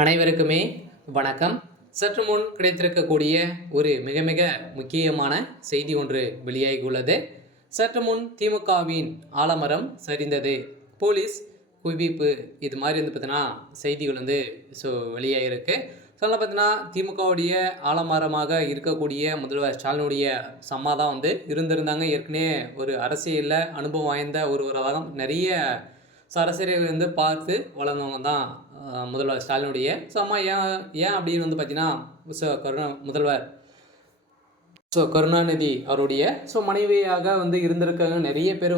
அனைவருக்குமே வணக்கம். சற்று முன் கிடைத்திருக்கக்கூடிய ஒரு மிக மிக முக்கியமான செய்தி ஒன்று வெளியாகியுள்ளது. சற்று முன் திமுகவின் ஆலமரம் சரிந்தது, போலீஸ் குவிப்பு, இது மாதிரி பார்த்தீங்கன்னா செய்திகள் வெளியாகிருக்கு. சொல்ல பார்த்தீங்கன்னா திமுகவுடைய ஆலமரமாக இருக்கக்கூடிய முதல்வர் ஸ்டாலினுடைய சம்மா தான் இருந்திருந்தாங்க. ஏற்கனவே ஒரு அரசியலில் அனுபவம் வாய்ந்த ஒருவராக நிறைய அரசியலை பார்த்து வளர்ந்தவங்க தான் முதல்வர் ஸ்டாலினுடைய அம்மா. ஏன் அப்படின்னு பார்த்தீங்கன்னா முதல்வர் கருணாநிதி அவருடைய மனைவியாக இருந்திருக்காங்க. நிறைய பேர்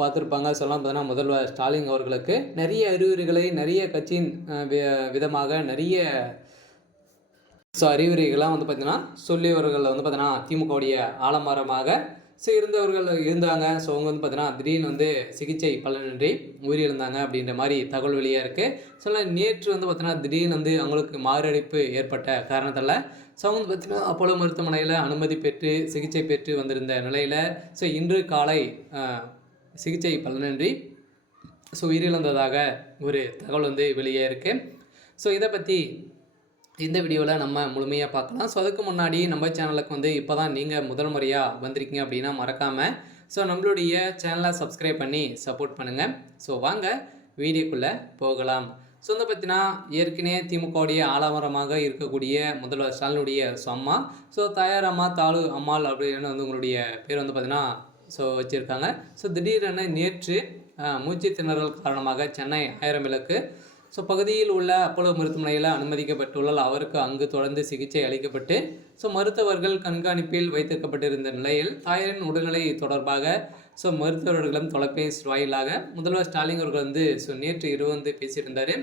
பார்த்துருப்பாங்க. சொல்லலாம் பார்த்தீங்கன்னா முதல்வர் ஸ்டாலின் அவர்களுக்கு நிறைய அறிவுரைகளை நிறைய கட்சியின் விதமாக நிறைய அறிவுரைகள்லாம் பார்த்தீங்கன்னா சொல்லியவர்கள் பார்த்தீங்கன்னா திமுகவுடைய ஆலமரமாக இருந்தவர்கள் இருந்தாங்க. அவங்க பார்த்தீங்கன்னா திடீர்னு சிகிச்சை பலனின்றி உயிரிழந்தாங்க அப்படின்ற மாதிரி தகவல் வெளியாக இருக்குது. நேற்று பார்த்தீங்கன்னா திடீர்னு அவங்களுக்கு மாரடைப்பு ஏற்பட்ட காரணத்தால் அவங்க பார்த்தீங்கன்னா அப்போலோ மருத்துவமனையில் அனுமதி பெற்று சிகிச்சை பெற்று வந்திருந்த நிலையில் இன்று காலை சிகிச்சை பலனின்றி உயிரிழந்ததாக ஒரு தகவல் வெளியே இருக்குது. இதை பற்றி இந்த வீடியோவில் நம்ம முழுமையாக பார்க்கலாம். அதுக்கு முன்னாடி நம்ம சேனலுக்கு இப்போ தான் நீங்கள் முதல் முறையாக வந்திருக்கீங்க அப்படின்னா மறக்காமல் நம்மளுடைய சேனலை சப்ஸ்கிரைப் பண்ணி சப்போர்ட் பண்ணுங்கள். வாங்க வீடியோக்குள்ளே போகலாம். பார்த்தீங்கன்னா ஏற்கனவே திமுகவுடைய ஆலமரமாக இருக்கக்கூடிய முதல்வர் ஸ்டாலினுடைய அம்மா தாயார் அம்மா தாலு அம்மாள் அப்படின்னு உங்களுடைய பேர் பார்த்தீங்கன்னா வச்சுருக்காங்க. திடீரென நேற்று மூச்சு திணறல் காரணமாக சென்னை 1000 விளக்கு பகுதியில் உள்ள அப்போலோ மருத்துவமனையில் அனுமதிக்கப்பட்டுள்ளால் அவருக்கு அங்கு தொடர்ந்து சிகிச்சை அளிக்கப்பட்டு மருத்துவர்கள் கண்காணிப்பில் வைத்திருக்கப்பட்டிருந்த நிலையில் தாயாரின் உடல்நிலை தொடர்பாக மருத்துவர்களிடம் தொலைபேசி வாயிலாக முதல்வர் ஸ்டாலின் அவர்கள் நேற்று இரவு பேசியிருந்தார்.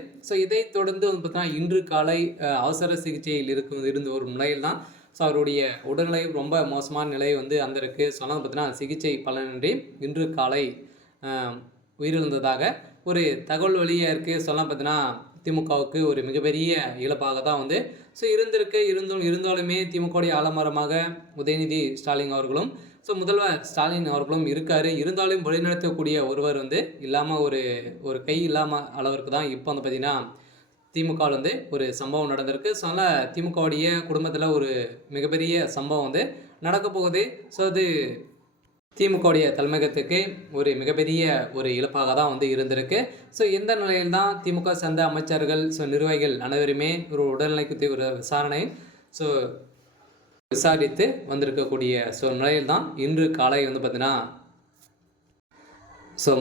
இதைத் தொடர்ந்து பார்த்தீங்கன்னா இன்று காலை அவசர சிகிச்சையில் இருந்து வரும் நிலையில் தான் அவருடைய உடல்நிலை ரொம்ப மோசமான நிலை அந்திருக்கு. பார்த்தீங்கன்னா சிகிச்சை பலனின்றி இன்று காலை உயிரிழந்ததாக ஒரு தகவல் வெளியாக இருக்குது. பார்த்தீங்கன்னா திமுகவுக்கு ஒரு மிகப்பெரிய இழப்பாக தான் இருந்திருக்கு. இருந்தாலுமே திமுகவுடைய ஆலமரமாக உதயநிதி ஸ்டாலின் அவர்களும் முதல்வர் ஸ்டாலின் அவர்களும் இருக்கார். இருந்தாலும் வழிநடத்தக்கூடிய ஒருவர் இல்லாமல் ஒரு கை இல்லாமல் அளவிற்கு தான் இப்போ பார்த்தீங்கன்னா திமுகவில் ஒரு சம்பவம் நடந்திருக்கு. அதனால் திமுகவுடைய குடும்பத்தில் ஒரு மிகப்பெரிய சம்பவம் நடக்க போகுது. அது திமுகவுடைய தலைமையகத்துக்கு ஒரு மிகப்பெரிய ஒரு இழப்பாக தான் இருந்திருக்கு. இந்த நிலையில் தான் திமுக சேர்ந்த அமைச்சர்கள் நிர்வாகிகள் அனைவருமே ஒரு உடல்நிலை குறித்து ஒரு விசாரணை விசாரித்து வந்திருக்கக்கூடிய நிலையில் தான் இன்று காலை பார்த்தீங்கன்னா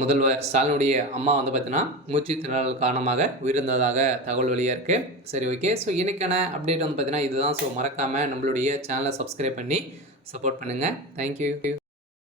முதல்வர் ஸ்டாலினுடைய அம்மா பார்த்தீங்கன்னா மூச்சு திணறல் காரணமாக உயிரிழந்ததாக தகவல் வெளியாக இருக்குது. சரி, ஓகே. இன்றைக்கான அப்டேட் பார்த்தீங்கன்னா இதுதான். மறக்காமல் நம்மளுடைய சேனலை சப்ஸ்கிரைப் பண்ணி சப்போர்ட் பண்ணுங்கள். தேங்க்யூ.